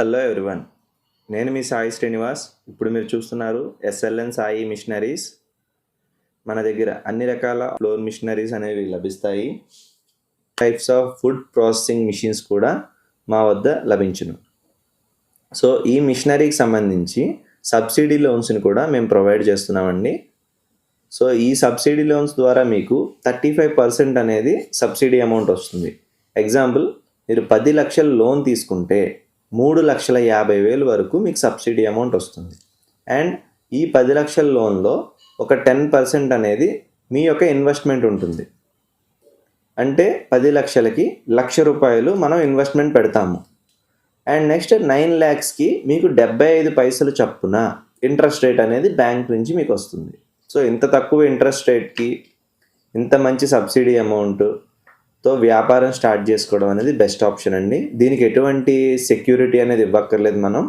Hello everyone, నేను మీ సాయి శ్రీనివాస్. ఇప్పుడు మీరు చూస్తున్నారు ఎస్ఎల్ఎన్ సాయి మిషనరీస్. మన దగ్గర అన్ని రకాల ఫ్లోర్ మిషనరీస్ అనేవి లభిస్తాయి. Types of food processing machines కూడా మా వద్ద లభించును. సో ఈ మిషనరీకి సంబంధించి సబ్సిడీ లోన్స్ని కూడా మేము ప్రొవైడ్ చేస్తున్నామండి. సో ఈ సబ్సిడీ లోన్స్ ద్వారా మీకు 35% అనేది సబ్సిడీ అమౌంట్ వస్తుంది. ఎగ్జాంపుల్, మీరు 10 లక్షల లోన్ తీసుకుంటే 3,50,000 వరకు మీకు సబ్సిడీ అమౌంట్ వస్తుంది. అండ్ ఈ 10 లక్షల లోన్లో ఒక 10% అనేది మీ యొక్క ఇన్వెస్ట్మెంట్ ఉంటుంది. అంటే 10 లక్షలకి ₹1,00,000 మనం ఇన్వెస్ట్మెంట్ పెడతాము. అండ్ నెక్స్ట్ 9 lakhsకి మీకు 75 పైసలు చప్పున ఇంట్రెస్ట్ రేట్ అనేది బ్యాంక్ నుంచి మీకు వస్తుంది. సో ఇంత తక్కువ ఇంట్రెస్ట్ రేట్కి ఇంత మంచి సబ్సిడీ అమౌంట్తో వ్యాపారం స్టార్ట్ చేసుకోవడం అనేది బెస్ట్ ఆప్షన్ అండి. దీనికి ఎటువంటి సెక్యూరిటీ అనేది ఇవ్వక్కర్లేదు. మనం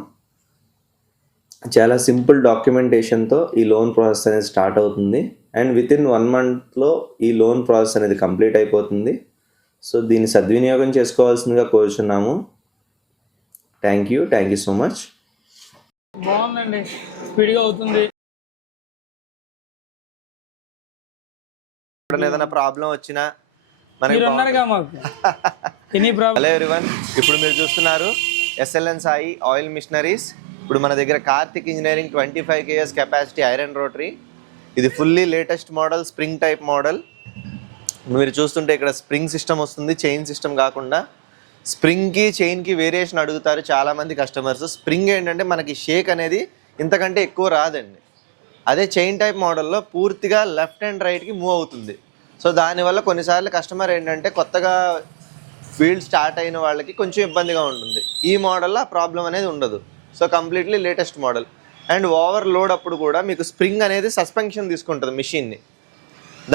చాలా సింపుల్ డాక్యుమెంటేషన్తో ఈ లోన్ ప్రాసెస్ అనేది స్టార్ట్ అవుతుంది. అండ్ వితిన్ 1 monthలో ఈ లోన్ ప్రాసెస్ అనేది కంప్లీట్ అయిపోతుంది. సో దీన్ని సద్వినియోగం చేసుకోవాల్సిందిగా కోరుచున్నాము. Thank you so much. బాగుందండి, స్పీడ్గా అవుతుంది. ఏదైనా ప్రాబ్లం వచ్చినా మీరు ఉన్నారుగా మాకు ఎనీ ప్రాబ్లం. హలో ఎవ్రీవన్, ఇప్పుడు మీరు చూస్తున్నారు ఎస్ఎల్ఎన్ సాయి ఆయిల్ మిషనరీస్. ఇప్పుడు మన దగ్గర Karthik engineering 25 kgs capacity iron rotary. ఇది fully latest model, spring type model. మీరు చూస్తుంటే ఇక్కడ స్ప్రింగ్ సిస్టమ్ వస్తుంది, చైన్ సిస్టమ్ కాకుండా. స్ప్రింగ్కి చైన్కి వేరియేషన్ అడుగుతారు చాలామంది కస్టమర్స్. స్ప్రింగ్ ఏంటంటే మనకి షేక్ అనేది ఇంతకంటే ఎక్కువ రాదండి. అదే చైన్ టైప్ మోడల్లో పూర్తిగా లెఫ్ట్ అండ్ రైట్కి మూవ్ అవుతుంది. సో దానివల్ల కొన్నిసార్లు కస్టమర్ ఏంటంటే కొత్తగా ఫీల్డ్ స్టార్ట్ అయిన వాళ్ళకి కొంచెం ఇబ్బందిగా ఉంటుంది. ఈ మోడల్లో ఆ ప్రాబ్లం అనేది ఉండదు. So completely latest model. And over load అప్పుడు కూడా మీకు స్ప్రింగ్ అనేది సస్పెన్షన్ తీసుకుంటుంది మిషన్ని.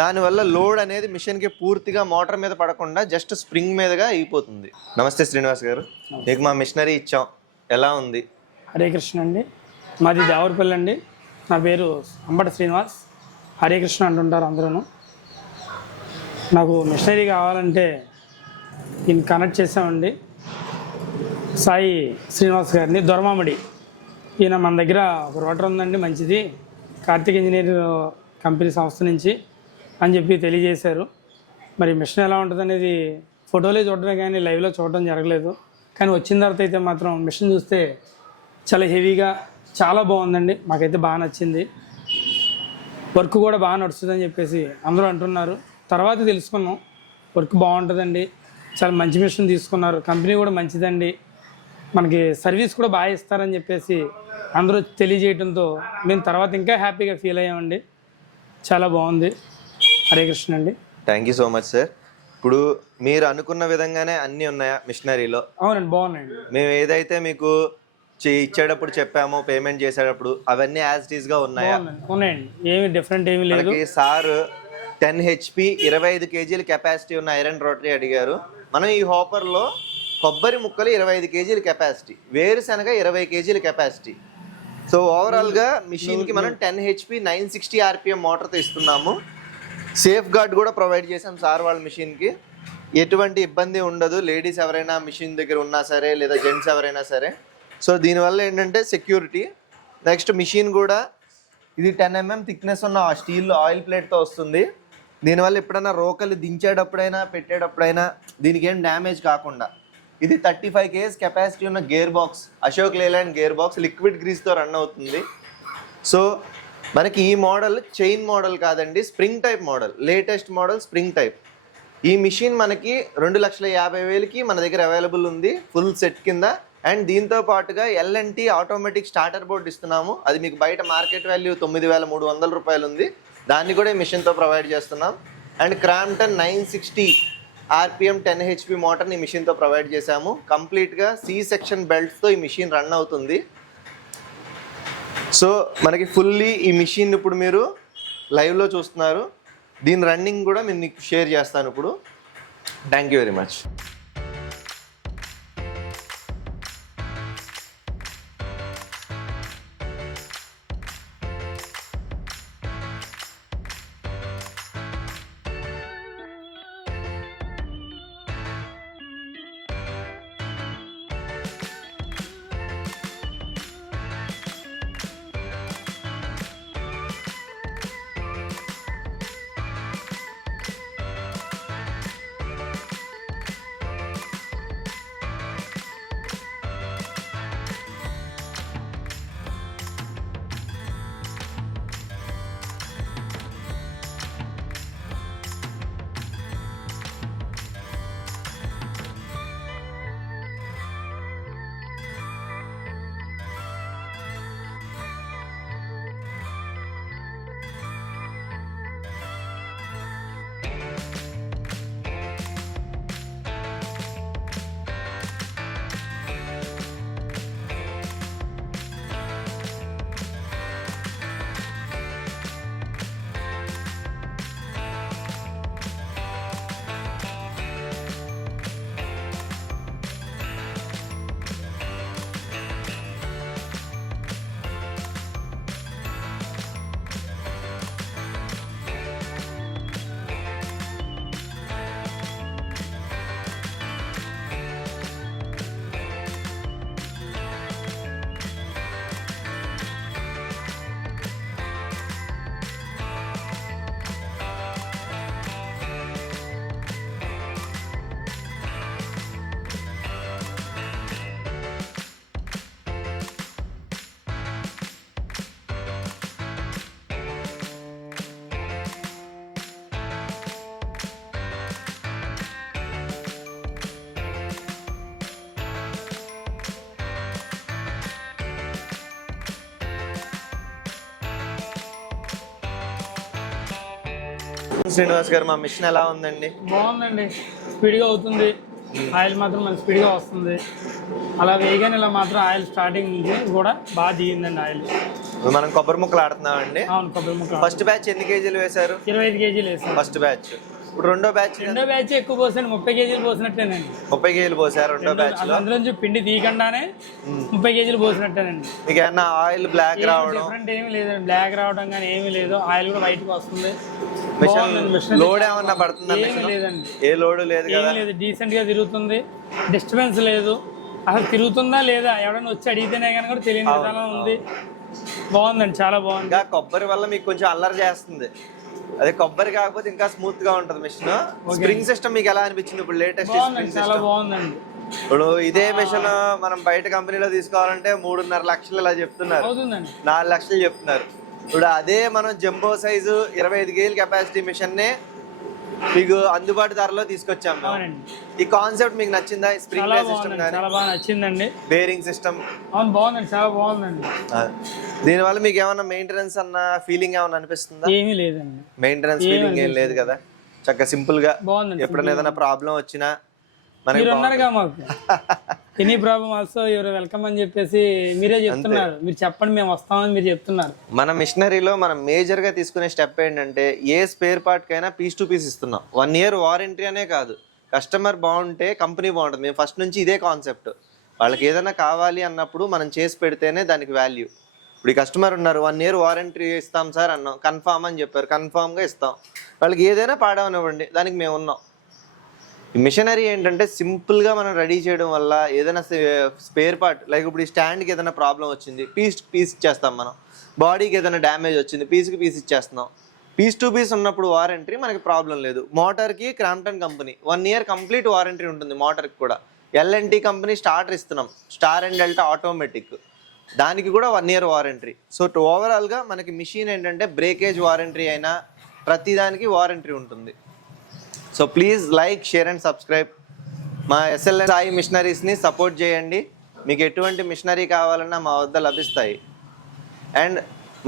దానివల్ల లోడ్ అనేది మిషన్కి పూర్తిగా మోటార్ మీద పడకుండా జస్ట్ స్ప్రింగ్ మీదగా అయిపోతుంది. నమస్తే శ్రీనివాస్ గారు, మీకు మా మిషనరీ ఇచ్చాం, ఎలా ఉంది? హరే కృష్ణ అండి, మాది దేవరపల్లి అండి. నా పేరు అంబటి శ్రీనివాస్. హరే కృష్ణ అంటుంటారు అందరూ. నాకు మిషనరీ కావాలంటే ఈయన కనెక్ట్ చేసామండి, సాయి శ్రీనివాస్ గారిని, దొరమామిడి. ఈయన మన దగ్గర ఒక రోటర్ ఉందండి మంచిది, కార్తిక్ ఇంజనీర్ కంపెనీ సంస్థ నుంచి అని చెప్పి తెలియజేశారు. మరి మిషన్ ఎలా ఉంటుంది అనేది ఫోటోలే చూడడమే కానీ లైవ్లో చూడడం జరగలేదు. కానీ వచ్చిన తర్వాత అయితే మాత్రం మిషన్ చూస్తే చాలా హెవీగా చాలా బాగుందండి. మాకైతే బాగా నచ్చింది. వర్క్ కూడా బాగా నడుస్తుందని చెప్పేసి అందరూ అంటున్నారు. తర్వాత తెలుసుకున్నాం వర్క్ బాగుంటుందండి, చాలా మంచి మిషన్ తీసుకున్నారు, కంపెనీ కూడా మంచిదండి, మనకి సర్వీస్ కూడా బాగా ఇస్తారని చెప్పేసి అందరూ తెలియజేయడంతో మేము తర్వాత ఇంకా హ్యాపీగా ఫీల్ అయ్యామండి. చాలా బాగుంది. హరే కృష్ణ అండి. Thank you so much sir. ఇప్పుడు మీరు అనుకున్న విధంగానే అన్నీ ఉన్నాయా మిషనరీలో? అవునండి, బాగున్నాయండి. మేము ఏదైతే మీకు ఇచ్చేటప్పుడు చెప్పామో పేమెంట్ చేసేటప్పుడు అవన్నీ యాజ్ ఇట్ ఈస్ గా ఉన్నాయా? ఉన్నాయండి, ఏమి డిఫరెంట్ ఏమి లేదు. సార్ 10 HP 25 kgల కెపాసిటీ ఉన్న ఐరన్ రోటరీ అడిగారు. మనం ఈ హాపర్లో కొబ్బరి ముక్కలు 25 kgల కెపాసిటీ, వేరుశనగ 20 kgల కెపాసిటీ. సో ఓవరాల్గా మిషన్కి మనం 10 HP 960 RPM మోటార్తో ఇస్తున్నాము. సేఫ్ గార్డ్ కూడా ప్రొవైడ్ చేసాం సార్ వాళ్ళ మిషన్కి. ఎటువంటి ఇబ్బంది ఉండదు, లేడీస్ ఎవరైనా మిషన్ దగ్గర ఉన్నా సరే లేదా జెంట్స్ ఎవరైనా సరే. సో దీనివల్ల ఏంటంటే సెక్యూరిటీ. నెక్స్ట్ మిషన్ కూడా ఇది 10 mm థిక్నెస్ ఉన్న స్టీల్ ఆయిల్ ప్లేట్తో వస్తుంది. దీనివల్ల ఎప్పుడైనా రోకలు దించేటప్పుడైనా పెట్టేటప్పుడైనా దీనికి ఏం డ్యామేజ్ కాకుండా. ఇది 35 kgs కెపాసిటీ ఉన్న gear box, Ashok Leyland gear box, liquid గ్రీస్తో రన్ అవుతుంది. సో మనకి ఈ మోడల్ చైన్ మోడల్ కాదండి, spring type model, latest model spring type. ఈ మిషన్ మనకి 2,50,000కి మన దగ్గర అవైలబుల్ ఉంది ఫుల్ సెట్ కింద. అండ్ దీంతో పాటుగా L&T ఆటోమేటిక్ స్టార్టర్ బోర్డ్ ఇస్తున్నాము. అది మీకు బయట మార్కెట్ వాల్యూ 9,300 రూపాయలు ఉంది. దాన్ని కూడా ఈ మిషన్తో ప్రొవైడ్ చేస్తున్నాం. అండ్ క్రాంప్టన్ 960 RPM 10 HP మోటార్ని ఈ మిషన్తో ప్రొవైడ్ చేశాము. కంప్లీట్గా C సెక్షన్ బెల్ట్స్తో ఈ మిషన్ రన్ అవుతుంది. సో మనకి ఫుల్లీ ఈ మిషన్ ఇప్పుడు మీరు లైవ్లో చూస్తున్నారు. దీని రన్నింగ్ కూడా నేను మీకు షేర్ చేస్తాను ఇప్పుడు. Thank you very much. Srinivas గారు, మా మిషన్ ఎలా ఉందండి? బాగుందండి, స్పీడ్గా అవుతుంది. ఆయిల్ మాత్రం మన స్పీడ్గా వస్తుంది. అలా వేయగానే ఇలా మాత్రం ఆయిల్ స్టార్టింగ్ నుంచి కూడా బాగా దిగిందండి ఆయిల్. మనం కొబ్బరి ముక్కలు ఆడుతున్నామండి. అవును, కొబ్బరి ముక్క. ఫస్ట్ బ్యాచ్ ఎన్ని కేజీలు వేశారు? 25 కేజీలు వేసాను ఫస్ట్ బ్యాచ్. ఇప్పుడు రెండో బ్యాచ్ ఎక్కువ పోసాను, 30 కేజీలు పోసినట్టేనండి. 30 కేజీలు పోసారు రెండో బ్యాచ్ లో. అందులో నుంచి పిండి తీయకుండానే 30 కేజీలు పోసినట్టేనండి. మీకు ఏమన్నా ఆయిల్ బ్లాక్ రావడం డిఫరెంట్ ఏమీ లేదండి, బ్లాక్ రావడం కానీ ఏమీ లేదు. ఆయిల్ కూడా బయటకు వస్తుంది. లోడ్ ఏమన్నా పడుతుందా? ఏమీ లేదండి, ఏ లోడ్ లేదు కదా. లేదు, డీసెంట్ గా తిరుగుతుంది, డిస్టర్బెన్స్ లేదు. అసలు తిరుగుతుందా లేదా ఎవరైనా వచ్చి అడిగితేనే కానీ కూడా తెలియని విధానం ఉంది. బాగుందండి, చాలా బాగుంది. ఇంకా కొబ్బరి వల్ల మీకు కొంచెం అల్లరి చేస్తుంది. అదే కొబ్బరి కాకపోతే ఇంకా స్మూత్ గా ఉంటది మిషన్. స్ప్రింగ్ సిస్టమ్ మీకు ఎలా అనిపించింది ఇప్పుడు లేటెస్ట్? చాలా బాగుందండి. ఇప్పుడు ఇదే మిషన్ మనం బయట కంపెనీలో తీసుకోవాలంటే 3.5 లక్షలు ఇలా చెప్తున్నారు, 4 లక్షలు చెప్తున్నారు. ఇప్పుడు అదే మనం జంబో సైజు 25 కేజీల కెపాసిటీ మిషన్ నే మీకు అందుబాటు ధరలో తీసుకొచ్చాం. ఈ కాన్సెప్ట్ మీకు నచ్చిందా? స్ప్రింగ్ సిస్టమ్ చాలా బాగా నచ్చిందండి. బేరింగ్ సిస్టమ్ అవును, బాగుందండి, చాలా బాగుందండి. దీనివల్ల మీకు ఏమన్నా మెయింటెనెన్స్ అన్న ఫీలింగ్ ఏమన్నా అనిపిస్తుందా? ఏమీ లేదండి, మెయింటెనెన్స్ ఫీలింగ్ ఏం లేదు కదా. చక్కగా సింపుల్ గా ఎప్పుడైనా ఏదైనా ప్రాబ్లం వచ్చినా మీరు ఉన్నారుగా మాకు. Any problem also your welcome అని చెప్పేసి మీరే చెప్తున్నారు. మీరు చెప్పండి, మేము వస్తామని మీరు చెప్తున్నారు. మన మిషనరీలో మనం మేజర్ గా తీసుకునే స్టెప్ ఏంటంటే ఏ స్పేర్ పార్ట్ కైనా పీస్ టు పీస్ ఇస్తున్నాం. 1 year వారంటీ అనే కాదు, కస్టమర్ బాగుంటే కంపెనీ బాగుంటుంది. మేము ఫస్ట్ నుంచి ఇదే కాన్సెప్ట్. వాళ్ళకి ఏదైనా కావాలి అన్నప్పుడు మనం చేసి పెడితేనే దానికి వాల్యూ. ఇప్పుడు ఈ కస్టమర్ ఉన్నారు, 1 year వారంటీ ఇస్తాం సార్ అన్నాం, కన్ఫామ్ అని చెప్పారు, కన్ఫామ్గా ఇస్తాం. వాళ్ళకి ఏదైనా పాడవనివ్వండి, దానికి మేము ఉన్నాం. ఈ మిషనరీ ఏంటంటే సింపుల్గా మనం రెడీ చేయడం వల్ల ఏదైనా స్పేర్ పార్ట్ లైక్ ఇప్పుడు ఈ స్టాండ్కి ఏదైనా ప్రాబ్లం వచ్చింది, పీస్ ఇచ్చేస్తాం. మనం బాడీకి ఏదైనా డ్యామేజ్ వచ్చింది, పీస్కి పీస్ ఇచ్చేస్తున్నాం. పీస్ టు పీస్ ఉన్నప్పుడు వారంటీ మనకి ప్రాబ్లం లేదు. మోటార్కి Crompton company 1 year complete warranty ఉంటుంది. మోటార్కి కూడా ఎల్ఎన్టీ కంపెనీ స్టార్టర్ ఇస్తున్నాం, స్టార్ అండ్ డెల్టా ఆటోమేటిక్, దానికి కూడా 1 year వారంటీ. సో ఓవరాల్గా మనకి మిషన్ ఏంటంటే బ్రేకేజ్ వారంటీ అయినా ప్రతిదానికి వారంటీ ఉంటుంది. So please like, share and subscribe. మా ఎస్ఎల్ఎన్ సాయి మిషనరీస్ని సపోర్ట్ చేయండి. మీకు ఎటువంటి మిషనరీ కావాలన్నా మా వద్ద లభిస్తాయి. అండ్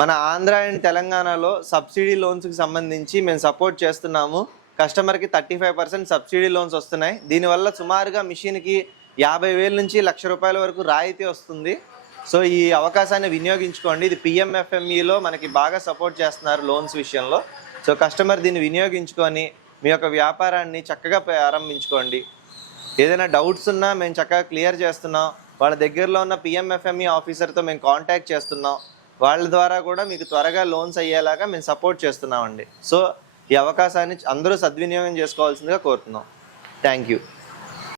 మన ఆంధ్ర అండ్ తెలంగాణలో సబ్సిడీ లోన్స్కి సంబంధించి మేము సపోర్ట్ చేస్తున్నాము. కస్టమర్కి 35% సబ్సిడీ లోన్స్ వస్తున్నాయి. దీనివల్ల సుమారుగా మిషన్కి 50,000 నుంచి 1,00,000 రూపాయల వరకు రాయితీ వస్తుంది. సో ఈ అవకాశాన్ని వినియోగించుకోండి. ఇది పిఎంఎఫ్ఎంఈలో మనకి బాగా సపోర్ట్ చేస్తున్నారు లోన్స్ విషయంలో. సో కస్టమర్ దీన్ని వినియోగించుకొని మీ యొక్క వ్యాపారాన్ని చక్కగా ప్రారంభించుకోండి. ఏదైనా డౌట్స్ ఉన్నా మేము చక్కగా క్లియర్ చేస్తున్నాం. వాళ్ళ దగ్గరలో ఉన్న పిఎంఎఫ్ఎంఈ ఆఫీసర్తో మేము కాంటాక్ట్ చేస్తున్నాం. వాళ్ళ ద్వారా కూడా మీకు త్వరగా లోన్స్ అయ్యేలాగా మేము సపోర్ట్ చేస్తున్నామండి. సో ఈ అవకాశాన్ని అందరూ సద్వినియోగం చేసుకోవాల్సిందిగా కోరుతున్నాం. Thank you.